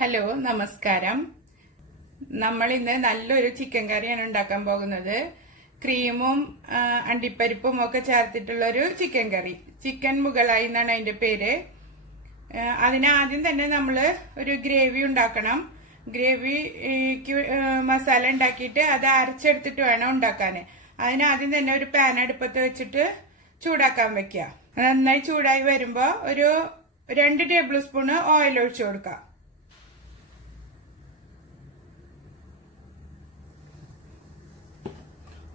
Hello നമസ്കാരം. നമ്മൾ ഇന്ന് നല്ലൊരു ചിക്കൻ കറിയാണ് ഉണ്ടാക്കാൻ പോകുന്നത്. ക്രീമും അണ്ടിപ്പരിപ്പും ഒക്കെ ചേർത്തിട്ടുള്ള ഒരു ചിക്കൻ കറി. ചിക്കൻ മുഗളായി എന്നാണ് അതിന്റെ പേര്. അതിനാദ്യം തന്നെ നമ്മൾ ഒരു ഗ്രേവി ഉണ്ടാക്കണം. ഗ്രേവിക്ക് മസാല ഉണ്ടാക്കിയിട്ട് അത് അരച്ചെടുത്തിട്ട് വേണം ഉണ്ടാക്കാൻ. അതിനാദ്യം തന്നെ ഒരു പാൻ അടുപ്പത്ത് വെച്ചിട്ട് ചൂടാക്കാൻ വെക്കുക. നന്നായി ചൂടായി വരുമ്പോ ഒരു 2 ടേബിൾ സ്പൂൺ ഓയിൽ ഒഴിച്ചു കൊടുക്കാം.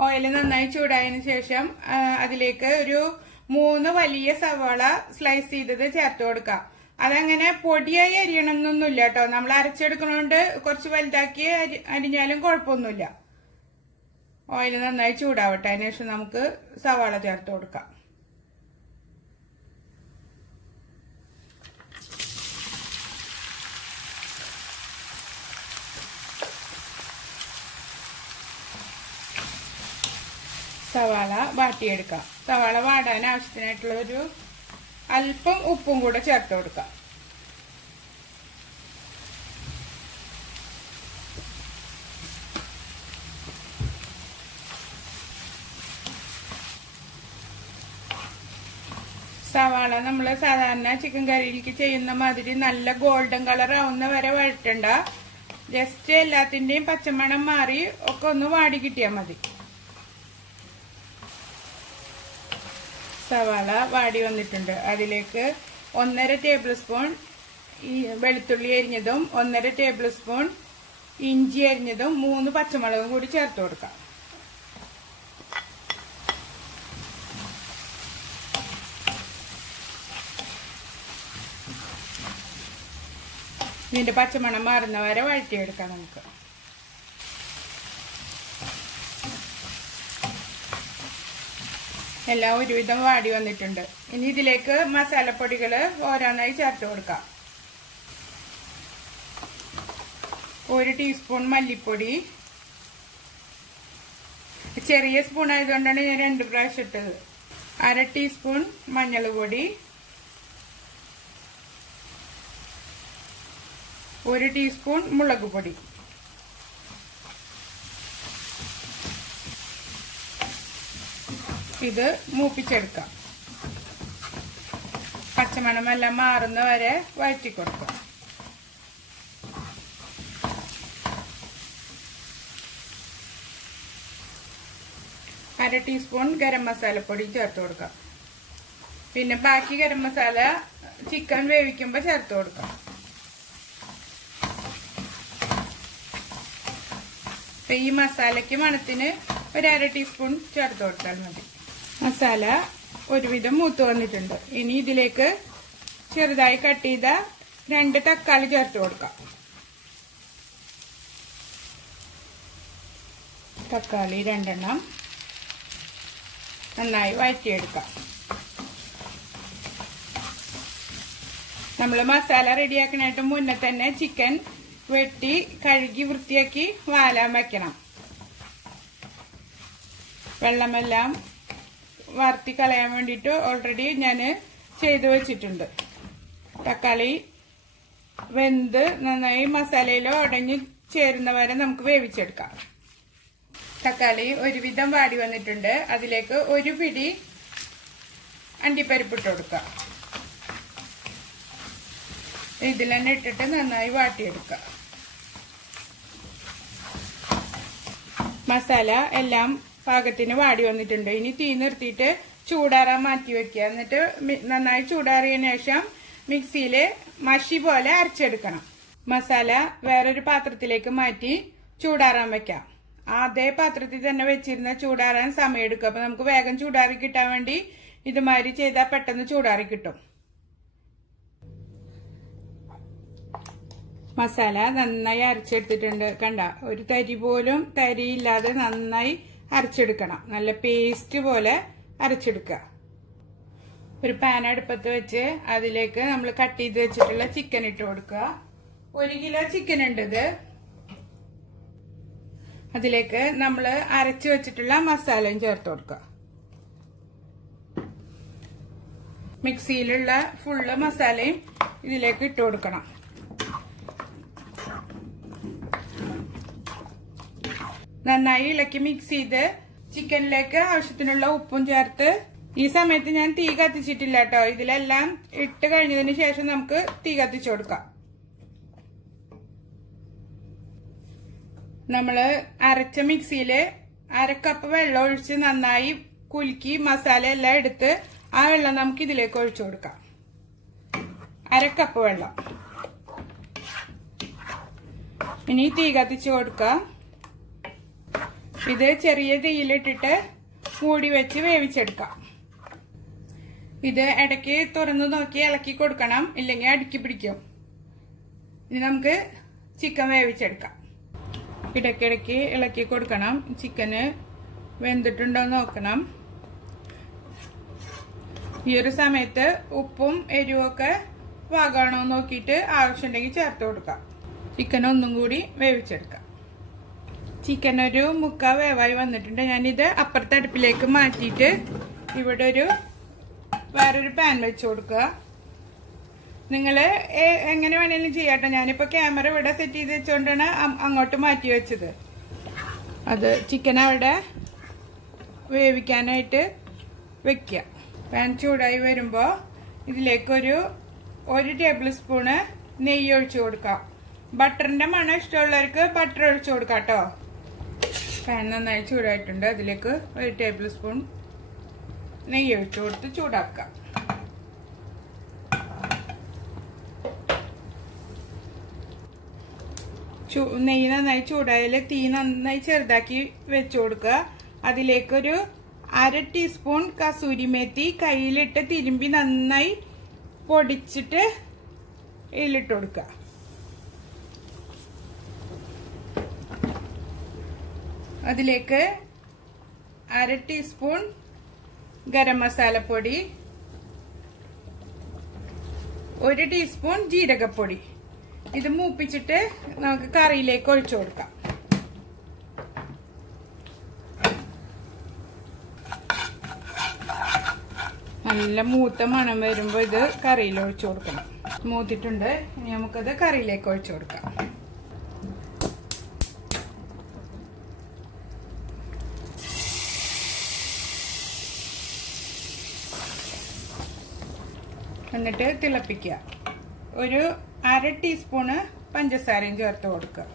ഓയിൽ നന്നായി ചൂടായതിനു ശേഷം അതിലേക്ക് ഒരു 3 വലിയ സവാള സ്ലൈസ് ചെയ്തത് ചേർത്ത് കൊടുക്കാം. അതങ്ങനെ പൊടിയായി അരിയണമെന്നൊന്നുമില്ല കേട്ടോ. നമ്മൾ അരച്ചെടുക്കണോണ്ട് കുറച്ച് വലുതാക്കി അരിഞ്ഞാലും കുഴപ്പമൊന്നുമില്ല. ഓയിൽ നന്നായി ചൂടാവട്ടെ. അതിനുശേഷം നമുക്ക് സവാള ചേർത്ത് കൊടുക്കാം. സവാള വാട്ടിയെടുക്കാം. സവാള വാടാൻ ആവശ്യത്തിനായിട്ടുള്ള ഒരു അല്പം ഉപ്പും കൂടെ ചേർത്ത് കൊടുക്കാം. സവാള നമ്മൾ സാധാരണ ചിക്കൻ കറിയിലേക്ക് ചെയ്യുന്ന മാതിരി നല്ല ഗോൾഡൻ കളർ ആവുന്ന വരെ വഴറ്റണ്ട. ജസ്റ്റ് എല്ലാത്തിന്റെയും പച്ചമണം മാറി ഒക്കെ ഒന്ന് വാടി കിട്ടിയാൽ മതി. സവാള വാടി വന്നിട്ടുണ്ട്. അതിലേക്ക് 1.5 ടേബിൾ സ്പൂൺ വെളുത്തുള്ളി അരിഞ്ഞതും 1.5 ടേബിൾ സ്പൂൺ ഇഞ്ചി അരിഞ്ഞതും 3 പച്ചമുളകും കൂടി ചേർത്ത് കൊടുക്കാം. ഇതിന്റെ പച്ചമണം മാറുന്ന വരെ വഴറ്റിയെടുക്കാം നമുക്ക്. എല്ലാം ഒരുവിധം വാടി വന്നിട്ടുണ്ട്. ഇനി ഇതിലേക്ക് മസാലപ്പൊടികള് ഓരോന്നായി ചേർത്ത് കൊടുക്കാം. 1 ടീസ്പൂൺ മല്ലിപ്പൊടി. ചെറിയ സ്പൂൺ ആയതുകൊണ്ടാണ് ഞാൻ 2 പ്രാവശ്യം ഇട്ടത്. 1/2 ടീസ്പൂൺ മഞ്ഞൾ പൊടി, 1 ടീസ്പൂൺ മുളക് പൊടി, ഇത് മൂപ്പിച്ചെടുക്കാം. പച്ചമണമെല്ലാം മാറുന്ന വരെ വഴറ്റി കൊടുക്കാം. അര ടീസ്പൂൺ ഗരം മസാലപ്പൊടി ചേർത്ത് കൊടുക്കാം. പിന്നെ ബാക്കി ഗരം മസാല ചിക്കൻ വേവിക്കുമ്പോൾ ചേർത്ത് കൊടുക്കാം. ഈ മസാലയ്ക്ക് മണത്തിന് 1/2 ടീസ്പൂൺ ചേർത്ത് കൊടുത്താൽ മതി. മസാല ഒരുവിധം മൂത്ത് വന്നിട്ടുണ്ട്. ഇനി ഇതിലേക്ക് ചെറുതായി കട്ട് ചെയ്ത 2 തക്കാളി ചേർത്ത് കൊടുക്കാം. തക്കാളി 2 എണ്ണം നന്നായി വഴറ്റിയെടുക്കാം. നമ്മൾ മസാല റെഡിയാക്കാനായിട്ട് മുന്നേ തന്നെ ചിക്കൻ വെട്ടി കഴുകി വൃത്തിയാക്കി വാലാൻ വെക്കണം. വെള്ളമെല്ലാം വറുത്തി കളയാൻ വേണ്ടിയിട്ട് ഓൾറെഡി ഞാൻ ചെയ്തു വെച്ചിട്ടുണ്ട്. തക്കാളി വെന്ത് നന്നായി മസാലയിൽ ഉടഞ്ഞ് ചേരുന്ന വരെ നമുക്ക് വേവിച്ചെടുക്കാം. തക്കാളി ഒരുവിധം വാടി വന്നിട്ടുണ്ട്. അതിലേക്ക് 1 പിടി അണ്ടിപ്പരിപ്പ് ഇട്ട് കൊടുക്കാം. ഇതിൽ തന്നെ ഇട്ടിട്ട് നന്നായി വാട്ടിയെടുക്കാം. മസാല എല്ലാം പാകത്തിന് വാടി വന്നിട്ടുണ്ട്. ഇനി തീ നിർത്തിയിട്ട് ചൂടാറാൻ മാറ്റി വെക്കുക. എന്നിട്ട് നന്നായി ചൂടാറിയതിനു ശേഷം മിക്സിയില് മഷി പോലെ അരച്ചെടുക്കണം. മസാല വേറൊരു പാത്രത്തിലേക്ക് മാറ്റി ചൂടാറാൻ വെക്കാം. അതേ പാത്രത്തിൽ തന്നെ വെച്ചിരുന്ന ചൂടാറാൻ സമയമെടുക്കും. അപ്പൊ നമുക്ക് വേഗം ചൂടാറി കിട്ടാൻ വേണ്ടി ഇതുമാതിരി ചെയ്താൽ പെട്ടെന്ന് ചൂടാറി കിട്ടും. മസാല നന്നായി അരച്ചെടുത്തിട്ടുണ്ട്. കണ്ട, ഒരു തരി പോലും തരിയില്ലാതെ നന്നായി അരച്ചെടുക്കണം. നല്ല പേസ്റ്റ് പോലെ അരച്ചെടുക്കുക. ഒരു പാൻ അടുപ്പത്ത് വെച്ച് അതിലേക്ക് നമ്മൾ കട്ട് ചെയ്ത് വെച്ചിട്ടുള്ള ചിക്കൻ ഇട്ട് കൊടുക്കുക. 1 കിലോ ചിക്കൻ ഉണ്ട് ഇത്. അതിലേക്ക് നമ്മൾ അരച്ചു വെച്ചിട്ടുള്ള മസാലയും ചേർത്ത് കൊടുക്കുക. മിക്സിയിലുള്ള ഫുള്ള് മസാലയും ഇതിലേക്ക് ഇട്ട് കൊടുക്കണം. നന്നായി ഇളക്കി മിക്സ് ചെയ്ത് ചിക്കനിലേക്ക് ആവശ്യത്തിനുള്ള ഉപ്പും ചേർത്ത് ഈ സമയത്ത് ഞാൻ തീ കത്തിച്ചിട്ടില്ല കേട്ടോ. ഇതിലെല്ലാം ഇട്ട് കഴിഞ്ഞതിന് ശേഷം നമുക്ക് തീ കത്തിച്ചു കൊടുക്കാം. നമ്മള് അരച്ച മിക്സിയില് 1/2 കപ്പ് വെള്ളം ഒഴിച്ച് നന്നായി കുലുക്കി മസാല എല്ലാം എടുത്ത് ആ വെള്ളം നമുക്ക് ഇതിലേക്ക് ഒഴിച്ചു കൊടുക്കാം. 1/2 കപ്പ് വെള്ളം. ഇനി തീ കത്തിച്ചു കൊടുക്കാം. ഇത് ചെറിയ തീയിലിട്ടിട്ട് മൂടി വെച്ച് വേവിച്ചെടുക്കാം. ഇത് ഇടയ്ക്ക് തുറന്നു നോക്കി ഇളക്കി കൊടുക്കണം, ഇല്ലെങ്കിൽ അടുക്കി പിടിക്കും. ഇനി നമുക്ക് ചിക്കൻ വേവിച്ചെടുക്കാം. ഇടയ്ക്കിടയ്ക്ക് ഇളക്കി കൊടുക്കണം. ചിക്കന് വെന്തിട്ടുണ്ടോ നോക്കണം. ഈ ഒരു സമയത്ത് ഉപ്പും എരിവൊക്കെ പാകമാണോ നോക്കിയിട്ട് ആവശ്യമുണ്ടെങ്കിൽ ചേർത്ത് കൊടുക്കാം. ചിക്കൻ ഒന്നും കൂടി വേവിച്ചെടുക്കാം. ചിക്കൻ ഒരു 3/4 വേവായി വന്നിട്ടുണ്ട്. ഞാനിത് അപ്പുറത്തെ അടുപ്പിലേക്ക് മാറ്റിയിട്ട് ഇവിടെ വേറൊരു പാൻ വെച്ച് കൊടുക്കുക. നിങ്ങൾ എങ്ങനെ വേണേലും ചെയ്യാട്ടോ. ഞാനിപ്പോ ക്യാമറ ഇവിടെ സെറ്റ് ചെയ്ത് വെച്ചുകൊണ്ടാണ് അങ്ങോട്ട് മാറ്റി വെച്ചത്. അത് ചിക്കൻ അവിടെ വേവിക്കാനായിട്ട് വെക്കുക. പാൻ ചൂടായി വരുമ്പോൾ ഇതിലേക്ക് ഒരു ടേബിൾ സ്പൂണ് നെയ്യ് ഒഴിച്ചു കൊടുക്കാം. ബട്ടറിന്റെ മണം ഇഷ്ടമുള്ളവർക്ക് ബട്ടർ ഒഴിച്ചു കൊടുക്കാം കേട്ടോ. പാൻ നന്നായി ചൂടായിട്ടുണ്ട്. അതിലേക്ക് 1 ടേബിൾ സ്പൂൺ നെയ്യ് ഒഴിച്ചു കൊടുത്ത് ചൂടാക്കാം. നെയ്യ് നന്നായി ചൂടായാൽ തീ നന്നായി ചെറുതാക്കി വെച്ചു കൊടുക്കുക. അതിലേക്കൊരു 1/2 ടീസ്പൂൺ കസൂരി മേത്തി കയ്യിലിട്ട് തിരുമ്പി നന്നായി പൊടിച്ചിട്ട് ഇതിലിട്ട് കൊടുക്കുക. അതിലേക്ക് 1/2 ടീസ്പൂൺ ഗരം മസാലപ്പൊടി, 1 ടീസ്പൂൺ ജീരകപ്പൊടി. ഇത് മൂപ്പിച്ചിട്ട് നമുക്ക് കറിയിലേക്ക് ഒഴിച്ചു കൊടുക്കാം. നല്ല മൂത്ത മണം വരുമ്പോൾ ഇത് കറിയിൽ ഒഴിച്ചു കൊടുക്കണം. മൂത്തിട്ടുണ്ട്. ഇനി നമുക്കത് കറിയിലേക്ക് ഒഴിച്ചു കൊടുക്കാം. എന്നിട്ട് തിളപ്പിക്കുക. ഒരു 1/2 ടീസ്പൂണ് പഞ്ചസാരയും ചേർത്ത് കൊടുക്കുക.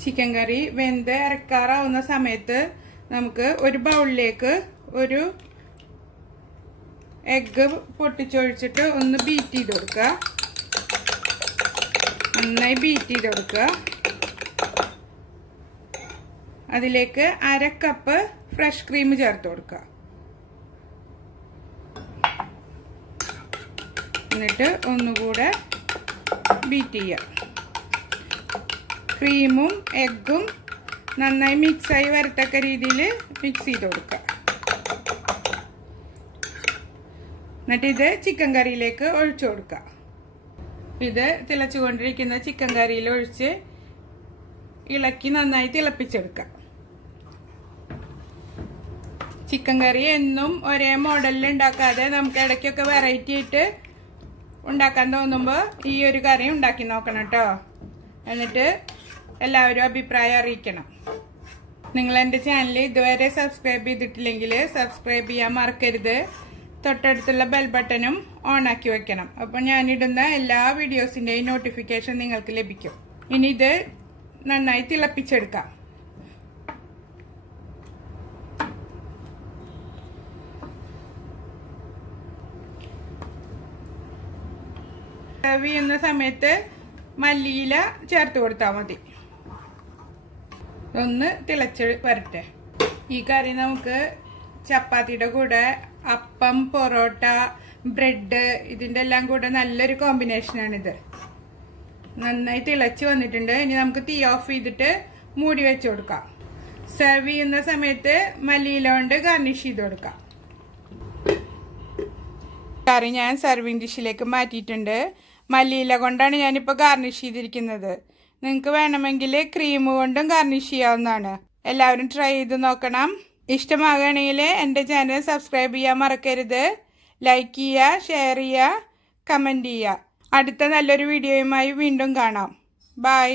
ചിക്കൻ കറി വെന്ത് ഇറക്കാറാവുന്ന സമയത്ത് നമുക്ക് ഒരു ബൗളിലേക്ക് ഒരു എഗ്ഗ് പൊട്ടിച്ചൊഴിച്ചിട്ട് ഒന്ന് ബീറ്റ് ചെയ്ത് കൊടുക്കുക. നന്നായി ബീറ്റ് ചെയ്ത് കൊടുക്കുക. അതിലേക്ക് 1/2 കപ്പ് ഫ്രഷ് ക്രീം ചേർത്ത് കൊടുക്കുക. എന്നിട്ട് ഒന്നുകൂടെ ബീറ്റ് ചെയ്യുക. ക്രീമും എഗ്ഗും നന്നായി മിക്സായി വരത്തക്ക രീതിയിൽ മിക്സ് ചെയ്ത് കൊടുക്കുക. എന്നിട്ട് ഇത് ചിക്കൻ കറിയിലേക്ക് ഒഴിച്ചു കൊടുക്കുക. ഇത് തിളച്ചുകൊണ്ടിരിക്കുന്ന ചിക്കൻ കറിയിൽ ഒഴിച്ച് ഇളക്കി നന്നായി തിളപ്പിച്ചെടുക്കുക. ചിക്കൻ കറി എന്നും ഒരേ മോഡലിൽ ഉണ്ടാക്കാതെ നമുക്ക് ഇടയ്ക്കൊക്കെ വെറൈറ്റി ആയിട്ട് ഉണ്ടാക്കാൻ തോന്നുമ്പോൾ ഈ ഒരു കറി ഉണ്ടാക്കി നോക്കണം കേട്ടോ. എന്നിട്ട് എല്ലാവരും അഭിപ്രായം അറിയിക്കണം. നിങ്ങൾ എൻ്റെ ചാനൽ ഇതുവരെ സബ്സ്ക്രൈബ് ചെയ്തിട്ടില്ലെങ്കിൽ സബ്സ്ക്രൈബ് ചെയ്യാൻ മറക്കരുത്. തൊട്ടടുത്തുള്ള ബെൽ ബട്ടണും ഓൺ ആക്കി വെക്കണം. അപ്പോൾ ഞാനിടുന്ന എല്ലാ വീഡിയോസിൻ്റെയും നോട്ടിഫിക്കേഷൻ നിങ്ങൾക്ക് ലഭിക്കും. ഇനി ഇത് നന്നായി തിളപ്പിച്ചെടുക്കാം. സെർവ് ചെയ്യുന്ന സമയത്ത് മല്ലിയില ചേർത്ത് കൊടുത്താൽ മതി. ഒന്ന് തിളച്ച് വരട്ടെ. ഈ കറി നമുക്ക് ചപ്പാത്തിയുടെ കൂടെ, അപ്പം, പൊറോട്ട, ബ്രെഡ് ഇതിൻ്റെ എല്ലാം കൂടെ നല്ലൊരു കോമ്പിനേഷനാണിത്. നന്നായി തിളച്ച് വന്നിട്ടുണ്ട്. ഇനി നമുക്ക് തീ ഓഫ് ചെയ്തിട്ട് മൂടി വെച്ച് കൊടുക്കാം. സെർവ് ചെയ്യുന്ന സമയത്ത് മല്ലിയില കൊണ്ട് ഗാർണിഷ് ചെയ്ത് കൊടുക്കാം. കറി ഞാൻ സെർവിങ് ഡിഷിലേക്ക് മാറ്റിയിട്ടുണ്ട്. മല്ലിയില കൊണ്ടാണ് ഞാനിപ്പോൾ ഗാർണിഷ് ചെയ്തിരിക്കുന്നത്. നിങ്ങൾക്ക് വേണമെങ്കിൽ ക്രീം കൊണ്ടും ഗാർണിഷ് ചെയ്യാവുന്നതാണ്. എല്ലാവരും ട്രൈ ചെയ്ത് നോക്കണം. ഇഷ്ടമാകുകയാണെങ്കിൽ എൻ്റെ ചാനൽ സബ്സ്ക്രൈബ് ചെയ്യാൻ മറക്കരുത്. ലൈക്ക് ചെയ്യുക, ഷെയർ ചെയ്യുക, കമൻറ്റ് ചെയ്യുക. അടുത്ത നല്ലൊരു വീഡിയോയുമായി വീണ്ടും കാണാം. ബൈ.